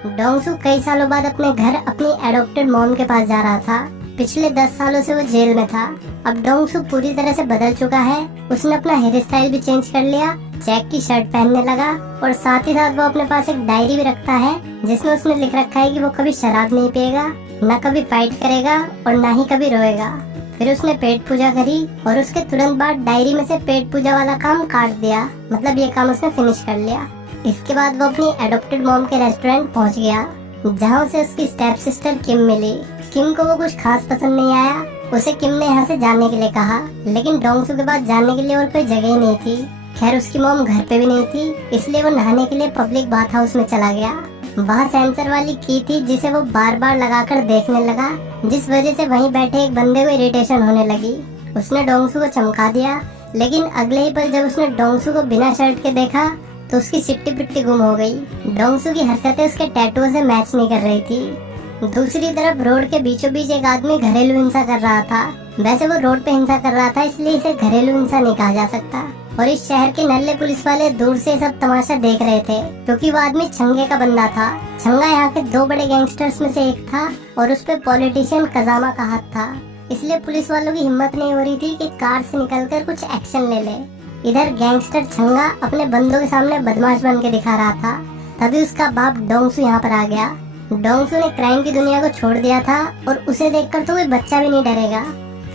Dongsu कई सालों बाद अपने घर अपनी एडॉप्टेड मॉम के पास जा रहा था। पिछले 10 सालों से वो जेल में था। अब डोंगसू पूरी तरह से बदल चुका है। उसने अपना हेयर स्टाइल भी चेंज कर लिया, चेक की शर्ट पहनने लगा और साथ ही साथ वो अपने पास एक डायरी भी रखता है जिसमें उसने लिख रखा है कि वो कभी शराब नहीं पिएगा, न कभी फाइट करेगा और न ही कभी रोएगा। फिर उसने पेट पूजा करी और उसके तुरंत बाद डायरी में से पेट पूजा वाला काम काट दिया, मतलब ये काम उसने फिनिश कर लिया। इसके बाद वो अपनी एडॉप्टेड मॉम के रेस्टोरेंट पहुंच गया जहां उसे उसकी स्टेप सिस्टर किम मिली। किम को वो कुछ खास पसंद नहीं आया। उसे किम ने यहाँ से जाने के लिए कहा, लेकिन डोंगसू के पास जाने के लिए और कोई जगह ही नहीं थी। खैर उसकी मॉम घर पे भी नहीं थी, इसलिए वो नहाने के लिए पब्लिक बाथ हाउस में चला गया। वहाँ सेंसर वाली की थी जिसे वो बार बार लगाकर देखने लगा, जिस वजह से वहीं बैठे एक बंदे को इरिटेशन होने लगी। उसने डोंगसू को चमका दिया, लेकिन अगले ही पल जब उसने डोंगसू को बिना शर्ट के देखा तो उसकी सिट्टी पिट्टी गुम हो गई। डोंगसू की हरकतें उसके टैटू से मैच नहीं कर रही थी। दूसरी तरफ रोड के बीचों बीच एक आदमी घरेलू हिंसा कर रहा था। वैसे वो रोड पे हिंसा कर रहा था, इसलिए इसे घरेलू हिंसा नहीं कहा जा सकता। और इस शहर के नल्ले पुलिस वाले दूर से सब तमाशा देख रहे थे, क्योंकि वो आदमी छंगे का बंदा था। छंगा यहाँ के 2 बड़े गैंगस्टर्स में से एक था और उस पे पॉलिटिशियन कजामा का हाथ था। इसलिए पुलिस वालों की हिम्मत नहीं हो रही थी कि कार से निकलकर कुछ एक्शन ले ले। इधर गैंगस्टर छंगा अपने बंदों के सामने बदमाश बन के दिखा रहा था। तभी उसका बाप डोंगसू यहाँ पर आ गया। डोंगसू ने क्राइम की दुनिया को छोड़ दिया था और उसे देखकर तो कोई बच्चा भी नहीं डरेगा।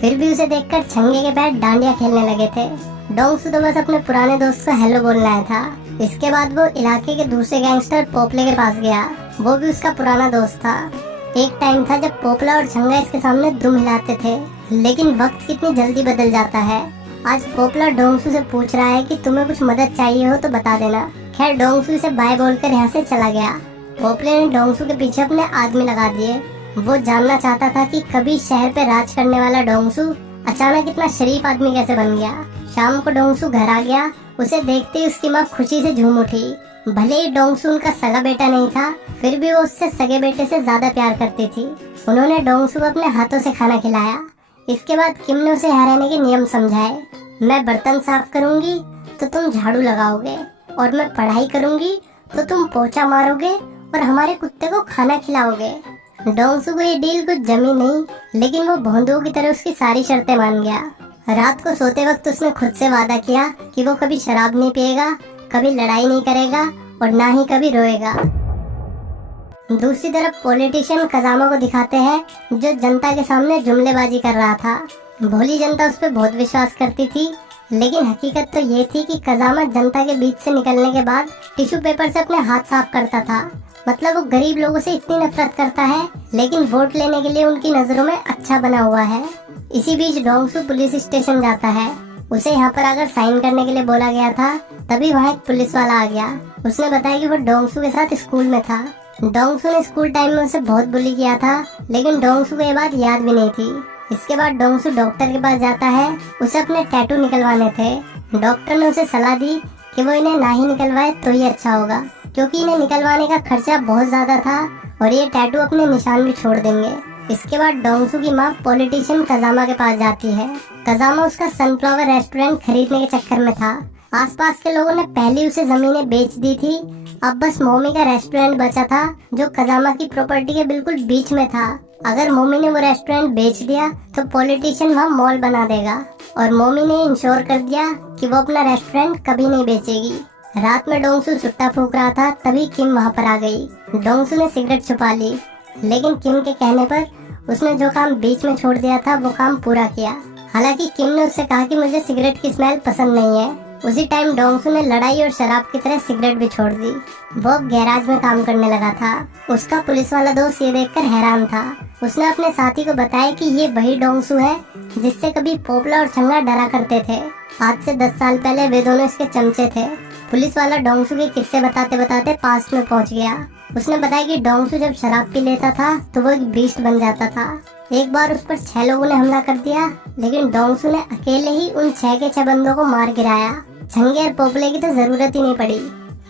फिर भी उसे देखकर छंगे के पैर डांडिया खेलने लगे थे। डोंगसू तो बस अपने पुराने दोस्त को हेलो बोलना आया था। इसके बाद वो इलाके के दूसरे गैंगस्टर पोपले के पास गया। वो भी उसका पुराना दोस्त था। एक टाइम था जब पोपला और छंगा इसके सामने दुम हिलाते थे, लेकिन वक्त कितनी जल्दी बदल जाता है। आज पोपला डोंगसू से पूछ रहा है कि तुम्हें कुछ मदद चाहिए हो तो बता देना। खैर डोंगसू से बाय बोलकर यहाँ से चला गया। पोपले ने डोंगसू के पीछे अपने आदमी लगा दिए। वो जानना चाहता था कि कभी शहर पे राज करने वाला डोंगसू अचानक इतना शरीफ आदमी कैसे बन गया। शाम को डोंगसू घर आ गया। उसे देखते ही उसकी माँ खुशी से झूम उठी। भले ही डोंगसू उनका सगा बेटा नहीं था, फिर भी वो उससे सगे बेटे से ज्यादा प्यार करती थी। उन्होंने डोंगसू को अपने हाथों से खाना खिलाया। इसके बाद किम ने उसे यहाँ रहने के नियम समझाए। मैं बर्तन साफ करूंगी तो तुम झाड़ू लगाओगे, और मैं पढ़ाई करूंगी तो तुम पोछा मारोगे और हमारे कुत्ते को खाना खिलाओगे। डोंगसू को ये डील कुछ जमी नहीं, लेकिन वो भोंदुओं की तरह उसकी सारी शर्तें मान गया। रात को सोते वक्त उसने खुद से वादा किया कि वो कभी शराब नहीं पिएगा, कभी लड़ाई नहीं करेगा और ना ही कभी रोएगा। दूसरी तरफ पॉलिटिशियन कजामा को दिखाते हैं, जो जनता के सामने जुमलेबाजी कर रहा था। भोली जनता उस पर बहुत विश्वास करती थी, लेकिन हकीकत तो ये थी कि कजामा जनता के बीच से निकलने के बाद टिश्यू पेपर से अपने हाथ साफ करता था। मतलब वो गरीब लोगों से इतनी नफरत करता है, लेकिन वोट लेने के लिए उनकी नजरों में अच्छा बना हुआ है। इसी बीच डोंगसू पुलिस स्टेशन जाता है। उसे यहाँ पर आकर साइन करने के लिए बोला गया था। तभी वहाँ एक पुलिस वाला आ गया। उसने बताया कि वो डोंगसू के साथ स्कूल में था। डोंगसू ने स्कूल टाइम में उसे बहुत बुली किया था, लेकिन डोंगसू को ये बात याद भी नहीं थी। इसके बाद डोंगसू डॉक्टर के पास जाता है। उसे अपने टैटू निकलवाने थे। डॉक्टर ने उसे सलाह दी कि वो इन्हें ना ही निकलवाए तो ही अच्छा होगा, क्योंकि इन्हें निकलवाने का खर्चा बहुत ज्यादा था और ये टैटू अपने निशान भी छोड़ देंगे। इसके बाद डोंगसू की माँ पॉलिटिशियन कजामा के पास जाती है। कजामा उसका सनफ्लावर रेस्टोरेंट खरीदने के चक्कर में था। आसपास के लोगों ने पहले उसे जमीनें बेच दी थी। अब बस मोमी का रेस्टोरेंट बचा था, जो कजामा की प्रॉपर्टी के बिल्कुल बीच में था। अगर मोमी ने वो रेस्टोरेंट बेच दिया तो पॉलिटिशियन वहाँ मॉल बना देगा, और मोमी ने इंश्योर कर दिया कि वो अपना रेस्टोरेंट कभी नहीं बेचेगी। रात में डोंगसू सुट्टा फूंक रहा था, तभी किम वहाँ पर आ गई। डोंगसू ने सिगरेट छुपा ली, लेकिन किम के कहने पर उसने जो काम बीच में छोड़ दिया था वो काम पूरा किया। हालांकि किम ने उससे कहा कि मुझे सिगरेट की स्मेल पसंद नहीं है। उसी टाइम डोंगसू ने लड़ाई और शराब की तरह सिगरेट भी छोड़ दी। वो अब गैराज में काम करने लगा था। उसका पुलिस वाला दोस्त ये देखकर हैरान था। उसने अपने साथी को बताया कि ये वही डोंगसू है जिससे कभी पोपला और छंगा डरा करते थे। आज से 10 साल पहले वे दोनों इसके चमचे थे। पुलिस वाला डोंगसू के किस्से बताते बताते पास्ट में पहुंच गया। उसने बताया कि डोंगसू जब शराब पी लेता था तो वो एक बीस्ट बन जाता था। एक बार उस पर 6 लोगों ने हमला कर दिया, लेकिन डोंगसू ने अकेले ही उन 6 के 6 बंदों को मार गिराया। छंगे और पोपले की तो जरूरत ही नहीं पड़ी।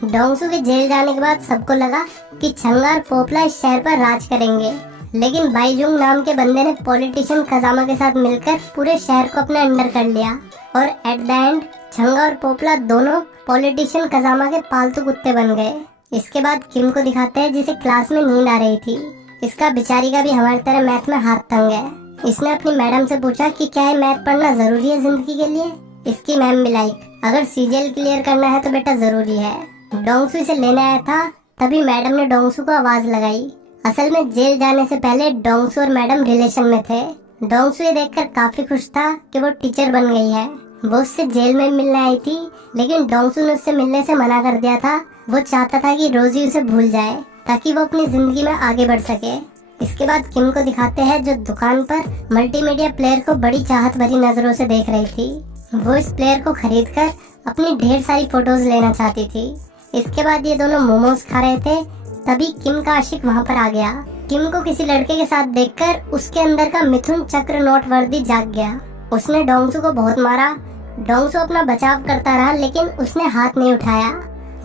डोंगसू के जेल जाने के बाद सबको लगा कि छंगा और पोपला इस शहर पर राज करेंगे, लेकिन बाईजुंग नाम के बंदे ने पॉलिटिशियन कजामा के साथ मिलकर पूरे शहर को अपने अंडर कर लिया, और एट द एंड छंगा और पोपला दोनों पॉलिटिशियन कजामा के पालतू कुत्ते बन गए। इसके बाद किम को दिखाते हैं जिसे क्लास में नींद आ रही थी। इसका बेचारी का भी हमारी तरह मैथ में हाथ तंग है। इसने अपनी मैडम से पूछा कि क्या है मैथ पढ़ना जरूरी है जिंदगी के लिए। इसकी मैम भी लाइक अगर सीजीएल क्लियर करना है तो बेटा जरूरी है। डोंगसू इसे लेने आया था, तभी मैडम ने डोंगसू को आवाज लगाई। असल में जेल जाने से पहले डोंगसू और मैडम रिलेशन में थे। डोंगसू ये देखकर काफी खुश था कि वो टीचर बन गई है। वो उससे जेल में मिलने आई थी, लेकिन डोंगसू ने उससे मिलने से मना कर दिया था। वो चाहता था कि रोजी उसे भूल जाए ताकि वो अपनी जिंदगी में आगे बढ़ सके। इसके बाद किम को दिखाते हैं जो दुकान पर मल्टीमीडिया प्लेयर को बड़ी चाहत भरी नजरों से देख रही थी। वो इस प्लेयर को खरीदकर अपनी ढेर सारी फोटोज लेना चाहती थी। इसके बाद ये दोनों मोमोज खा रहे थे, तभी किम का आशिक वहाँ पर आ गया। किम को किसी लड़के के साथ देखकर उसके अंदर का मिथुन चक्र नोट वर्दी जाग गया। उसने डोंगसू को बहुत मारा। डोंगसू अपना बचाव करता रहा, लेकिन उसने हाथ नहीं उठाया।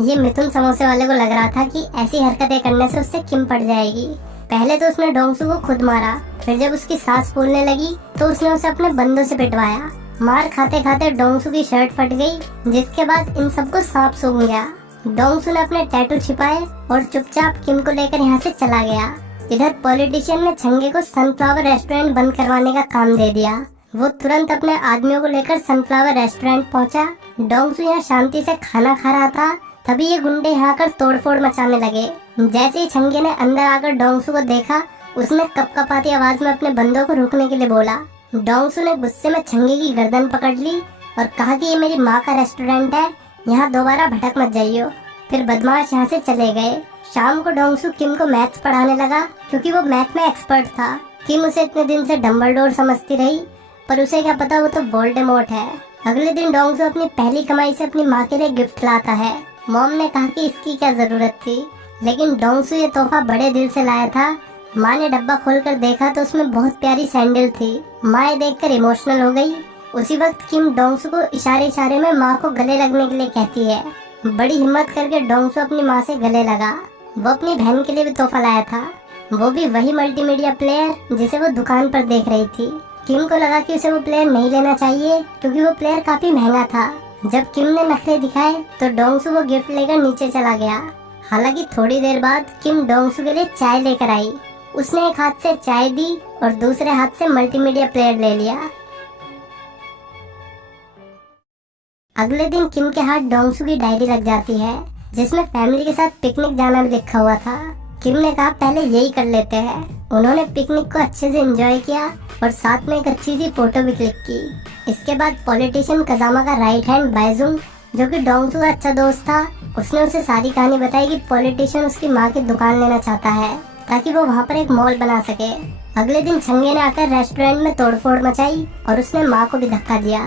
ये मिथुन समोसे वाले को लग रहा था कि ऐसी हरकतें करने से उससे किम पड़ जाएगी। पहले तो उसने डोंगसू को खुद मारा, फिर जब उसकी सांस फूलने लगी तो उसने उसे अपने बंदों से पिटवाया। मार खाते खाते डोंगसू की शर्ट फट गई, जिसके बाद इन सबको सांप सूंघ गया। डोंगसू ने अपने टैटू छिपाए और चुपचाप किम को लेकर यहाँ से चला गया। इधर पॉलिटिशियन ने छंगे को सनफ्लावर रेस्टोरेंट बंद करवाने का काम दे दिया। वो तुरंत अपने आदमियों को लेकर सनफ्लावर रेस्टोरेंट पहुंचा। डोंगसू यहाँ शांति से खाना खा रहा था, तभी ये गुंडे यहाँ कर तोड़फोड़ मचाने लगे। जैसे ही छंगे ने अंदर आकर डोंगसू को देखा, उसने कपकपाती आवाज में अपने बंदों को रुकने के लिए बोला। डोंगसू ने गुस्से में छंगे की गर्दन पकड़ ली और कहा कि ये मेरी माँ का रेस्टोरेंट है, यहाँ दोबारा भटक मत जाइयो। फिर बदमाश यहाँ से चले गए। शाम को डोंगसू किम को मैथ्स पढ़ाने लगा, क्योंकि वो मैथ में एक्सपर्ट था। किम उसे इतने दिन से डम्बलडोर समझती रही, पर उसे क्या पता वो तो वोल्डेमॉर्ट है। अगले दिन डोंगसू अपनी पहली कमाई से अपनी माँ के लिए गिफ्ट लाता है। मॉम ने कहा कि इसकी क्या जरूरत थी, लेकिन डोंगसू ये तोहफा बड़े दिल से लाया था। माँ ने डब्बा खोलकर देखा तो उसमें बहुत प्यारी सैंडल थी। माँ ये देखकर इमोशनल हो गई। उसी वक्त किम डोंगसू को इशारे इशारे में माँ को गले लगने के लिए कहती है। बड़ी हिम्मत करके डोंगसू अपनी माँ से गले लगा। वो अपनी बहन के लिए भी तोहफा लाया था, वो भी वही मल्टीमीडिया प्लेयर जिसे वो दुकान पर देख रही थी। किम को लगा कि उसे वो प्लेयर नहीं लेना चाहिए, क्योंकि वो प्लेयर काफी महंगा था। जब किम ने नखरे दिखाए तो डोंगसू वो गिफ्ट लेकर नीचे चला गया। हालांकि थोड़ी देर बाद किम डोंगसू के लिए चाय लेकर आई। उसने एक हाथ से चाय दी और दूसरे हाथ से मल्टीमीडिया प्लेयर ले लिया। अगले दिन किम के हाथ डोंगसू की डायरी लग जाती है, जिसमें फैमिली के साथ पिकनिक जाना भी लिखा हुआ था। किम ने कहा पहले यही कर लेते हैं। उन्होंने पिकनिक को अच्छे से एंजॉय किया और साथ में एक अच्छी सी फोटो भी क्लिक की। इसके बाद पॉलिटिशियन कजामा का राइट हैंड बाइजुंग, जो कि डोंगसू का अच्छा दोस्त था, उसने उसे सारी कहानी बताई कि पॉलिटिशियन उसकी माँ की दुकान लेना चाहता है ताकि वो वहाँ पर एक मॉल बना सके। अगले दिन छंगे ने आकर रेस्टोरेंट में तोड़फोड़ मचाई और उसने माँ को भी धक्का दिया,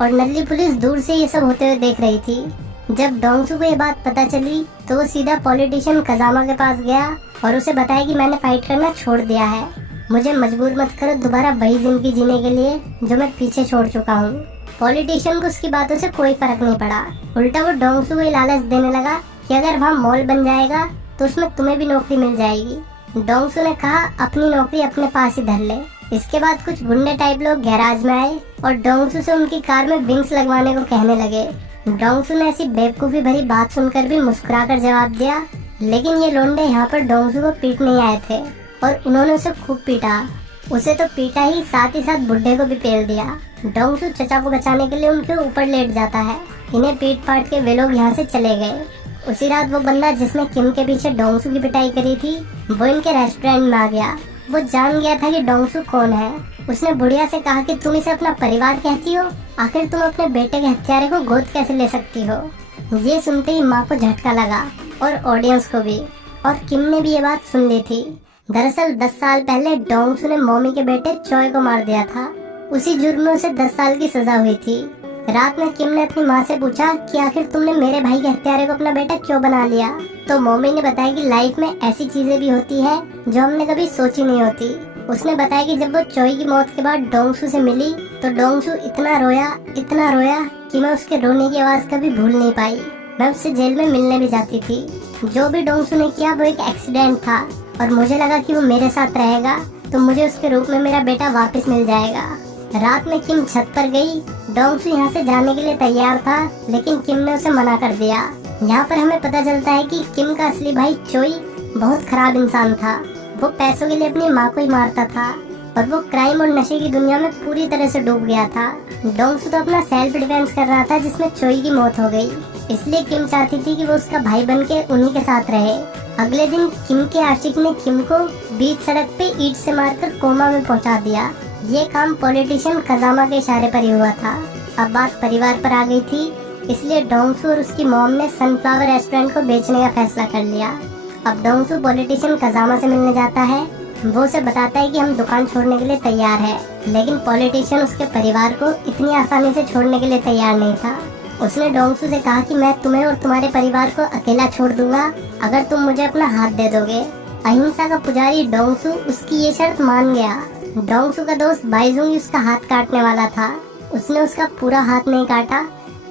और नल्ली पुलिस दूर से ये सब होते हुए देख रही थी। जब डोंगसू को ये बात पता चली तो वो सीधा पॉलिटिशियन कजामा के पास गया और उसे बताया कि मैंने फाइट करना छोड़ दिया है, मुझे मजबूर मत करो दोबारा वही जिंदगी जीने के लिए जो मैं पीछे छोड़ चुका हूँ। पॉलिटिशियन को उसकी बातों से कोई फर्क नहीं पड़ा, उल्टा वो डोंगसू को लालच देने लगा कि अगर वहाँ मॉल बन जाएगा तो उसमें तुम्हें भी नौकरी मिल जाएगी। डोंगसू ने कहा अपनी नौकरी अपने पास ही धर ले। इसके बाद कुछ गुंडे टाइप लोग गैराज में आए और डोंगसू से उनकी कार में विंग्स लगवाने को कहने लगे। डोंगसू ने ऐसी बेवकूफी भरी बात सुनकर भी मुस्कुराकर जवाब दिया, लेकिन ये लोंडे यहाँ पर डोंगसू को पीटने आए थे और उन्होंने उसे खूब पीटा। उसे तो पीटा ही, साथ बुड्ढे को भी पेल दिया। डोंगसू चचा को बचाने के लिए उनके ऊपर लेट जाता है। इन्हें पीट पाट के वे लोग यहाँ से चले गए। उसी रात वो बंदा जिसने किम के पीछे डोंगसू की पिटाई करी थी, वो इनके रेस्टोरेंट में आ गया। वो जान गया था कि डोंगसू कौन है। उसने बुढ़िया से कहा कि तुम इसे अपना परिवार कहती हो, आखिर तुम अपने बेटे के हत्यारे को गोद कैसे ले सकती हो। ये सुनते ही माँ को झटका लगा और ऑडियंस को भी, और किम ने भी ये बात सुन ली थी। दरअसल 10 साल पहले डोंगसू ने मॉमी के बेटे चॉय को मार दिया था। उसी जुर्म में उसे 10 साल की सजा हुई थी। रात में किम ने अपनी माँ से पूछा कि आखिर तुमने मेरे भाई के हत्यारे को अपना बेटा क्यों बना लिया। तो मॉमी ने बताया कि लाइफ में ऐसी चीजें भी होती है जो हमने कभी सोची नहीं होती। उसने बताया कि जब वो चॉय की मौत के बाद डोंगसू से मिली तो डोंगसू इतना रोया कि मैं उसके रोने की आवाज कभी भूल नहीं पाई। मैं उससे जेल में मिलने भी जाती थी। जो भी डोंगसू ने किया वो एक एक्सीडेंट था और मुझे लगा कि वो मेरे साथ रहेगा तो मुझे उसके रूप में मेरा बेटा वापस मिल जाएगा। रात में किम छत पर गई। डोंगसू यहाँ से जाने के लिए तैयार था, लेकिन किम ने उसे मना कर दिया। यहाँ पर हमें पता चलता है कि किम का असली भाई चोई बहुत खराब इंसान था। वो पैसों के लिए अपनी माँ को ही मारता था और वो क्राइम और नशे की दुनिया में पूरी तरह से डूब गया था। डोंगसू तो अपना सेल्फ डिफेंस कर रहा था जिसमें चोई की मौत हो गई, इसलिए किम चाहती थी कि वो उसका भाई बनके उन्हीं के साथ रहे। अगले दिन किम के आशिक ने किम को बीच सड़क पे ईंट से मारकर कोमा में पहुंचा दिया। ये काम पॉलिटिशियन कजामा के इशारे पर ही हुआ था। अब बात परिवार पर आ गई थी, इसलिए डोंगसू और उसकी मॉम ने सनफ्लावर रेस्टोरेंट को बेचने का फैसला कर लिया। अब डोंगसू पॉलिटिशियन कजामा से मिलने जाता है। वो उसे बताता है कि हम दुकान छोड़ने के लिए तैयार है, लेकिन पॉलिटिशियन उसके परिवार को इतनी आसानी से छोड़ने के लिए तैयार नहीं था। उसने डोंगसू से कहा कि मैं तुम्हें और तुम्हारे परिवार को अकेला छोड़ दूंगा अगर तुम मुझे अपना हाथ दे दोगे। अहिंसा का पुजारी डोंगसू उसकी ये शर्त मान गया। डोंगसू का दोस्त बाइजुंग उसका हाथ काटने वाला था। उसने उसका पूरा हाथ नहीं काटा,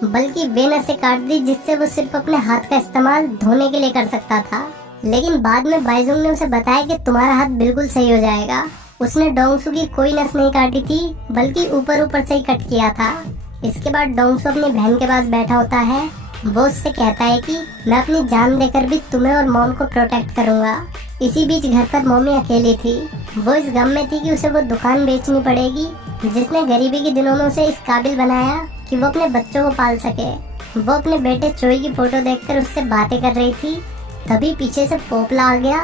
बल्कि वे नसें काट दी जिससे वो सिर्फ अपने हाथ का इस्तेमाल धोने के लिए कर सकता था। लेकिन बाद में बाइजुंग ने उसे बताया कि तुम्हारा हाथ बिल्कुल सही हो जाएगा। उसने डोंगसू की कोई नस नहीं काटी थी, बल्कि ऊपर ऊपर से ही कट किया था। इसके बाद डोंगसू अपनी बहन के पास बैठा होता है। वो उससे कहता है कि मैं अपनी जान देकर भी तुम्हें और मॉम को प्रोटेक्ट करूंगा। इसी बीच घर पर मम्मी अकेली थी। वो इस गम में थी कि उसे वो दुकान बेचनी पड़ेगी जिसने गरीबी के दिनों में उसे इस काबिल बनाया कि वो अपने बच्चों को पाल सके। वो अपने बेटे चोई की फोटो देखकर उससे बातें कर रही थी, तभी पीछे से पोपला आ गया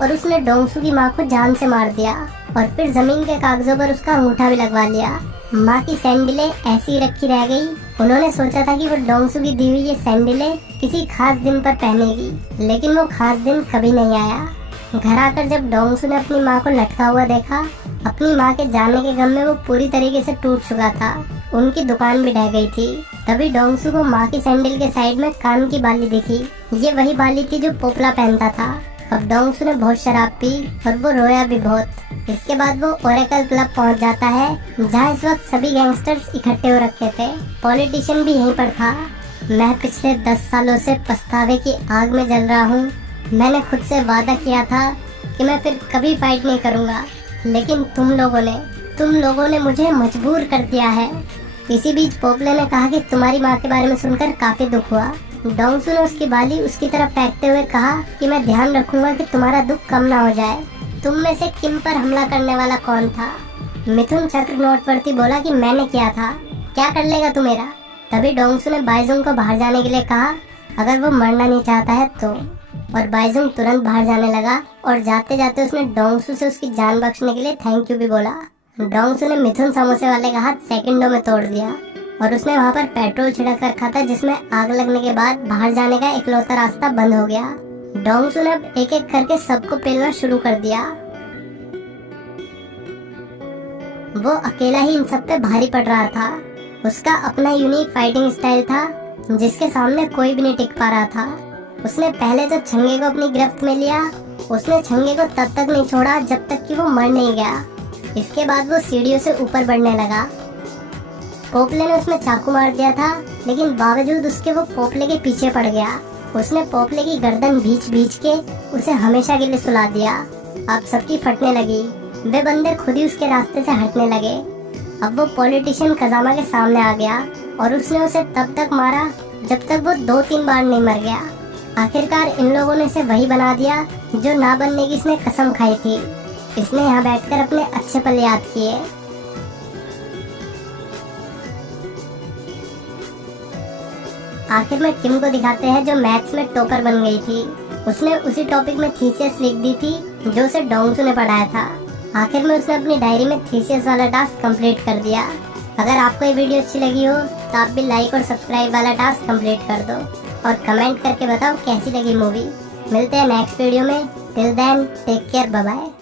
और उसने डोंगसू की माँ को जान से मार दिया और फिर जमीन के कागजों पर उसका अंगूठा भी लगवा लिया। माँ की सैंडलें ऐसी रखी रह गई। उन्होंने सोचा था कि वो डोंगसू की दी हुई ये सैंडलें किसी खास दिन पर पहनेगी, लेकिन वो खास दिन कभी नहीं आया। घर आकर जब डोंगसू ने अपनी माँ को लटका हुआ देखा, अपनी माँ के जाने के गम में वो पूरी तरीके से टूट चुका था। उनकी दुकान भी ढह गई थी। तभी डोंगसू को माँ की सैंडल के साइड में कान की बाली दिखी। ये वही बाली थी जो पोपला पहनता था। अब डोंगसू ने बहुत शराब पी और वो रोया भी बहुत। इसके बाद वो ओरेकल क्लब पहुंच जाता है, जहाँ इस वक्त सभी गैंगस्टर्स इकट्ठे हो रखे थे। पॉलिटिशियन भी यहीं पर था। मैं पिछले 10 सालों से पछतावे की आग में जल रहा हूँ। मैंने खुद से वादा किया था कि मैं फिर कभी फाइट नहीं करूँगा, लेकिन तुम लोगों ने मुझे मजबूर कर दिया है। इसी बीच पोपले ने कहा कि तुम्हारी माँ के बारे में सुनकर काफी दुख हुआ। डोंगसू ने उसकी बाली उसकी तरफ फेंकते हुए कहा कि मैं ध्यान रखूंगा कि तुम्हारा दुख कम ना हो जाए। तुम में से किम पर हमला करने वाला कौन था? मिथुन चक्रवर्ती बोला कि मैंने किया था। क्या कर लेगा तू मेरा? तभी डोंगसू ने बाइजुंग को बाहर जाने के लिए कहा, अगर वो मरना नहीं चाहता है तो। और बाइजुंग तुरंत बाहर जाने लगा और जाते जाते उसने डोंगसू से उसकी जान बख्शने के लिए थैंक यू भी बोला। डोंगसू ने मिथुन समोसे वाले का हाथ सेकंडों में तोड़ दिया और उसने वहाँ पर पेट्रोल छिड़क रखा था, जिसमें आग लगने के बाद बाहर जाने का इकलौता रास्ता बंद हो गया। डोंगसू ने अब एक एक करके सबको पेलना शुरू कर दिया। वो अकेला ही इन सब पे भारी पड़ रहा था। उसका अपना यूनिक फाइटिंग स्टाइल था जिसके सामने कोई भी नहीं टिक पा रहा था। उसने पहले तो छंगे को अपनी गिरफ्त में लिया। उसने छंगे को तब तक नहीं छोड़ा जब तक कि वो मर नहीं गया। इसके बाद वो सीढ़ियों से ऊपर बढ़ने लगा। पोपले ने उसमें चाकू मार दिया था, लेकिन बावजूद उसके वो पोपले के पीछे पड़ गया। उसने पोपले की गर्दन भींच के उसे हमेशा के लिए सुला दिया। अब सबकी फटने लगी। वे बंदे खुद ही उसके रास्ते से हटने लगे। अब वो पॉलिटिशियन कजामा के सामने आ गया और उसने उसे तब तक मारा जब तक वो 2-3 बार नहीं मर गया। आखिरकार इन लोगों ने इसे वही बना दिया जो ना बनने की इसने कसम खाई थी। इसने यहाँ बैठकर अपने अच्छे पल याद किए। आखिर में किम को दिखाते हैं जो मैथ्स में टॉपर बन गई थी। उसने उसी टॉपिक में थीसिस लिख दी थी जो उसे डोंगसू ने पढ़ाया था। आखिर में उसने अपनी डायरी में थीसिस वाला टास्क कंप्लीट कर दिया। अगर आपको ये वीडियो अच्छी लगी हो तो आप भी लाइक और सब्सक्राइब वाला टास्क कंप्लीट कर दो और कमेंट करके बताओ कैसी लगी मूवी। मिलते हैं नेक्स्ट वीडियो में। Till then take care, bye bye.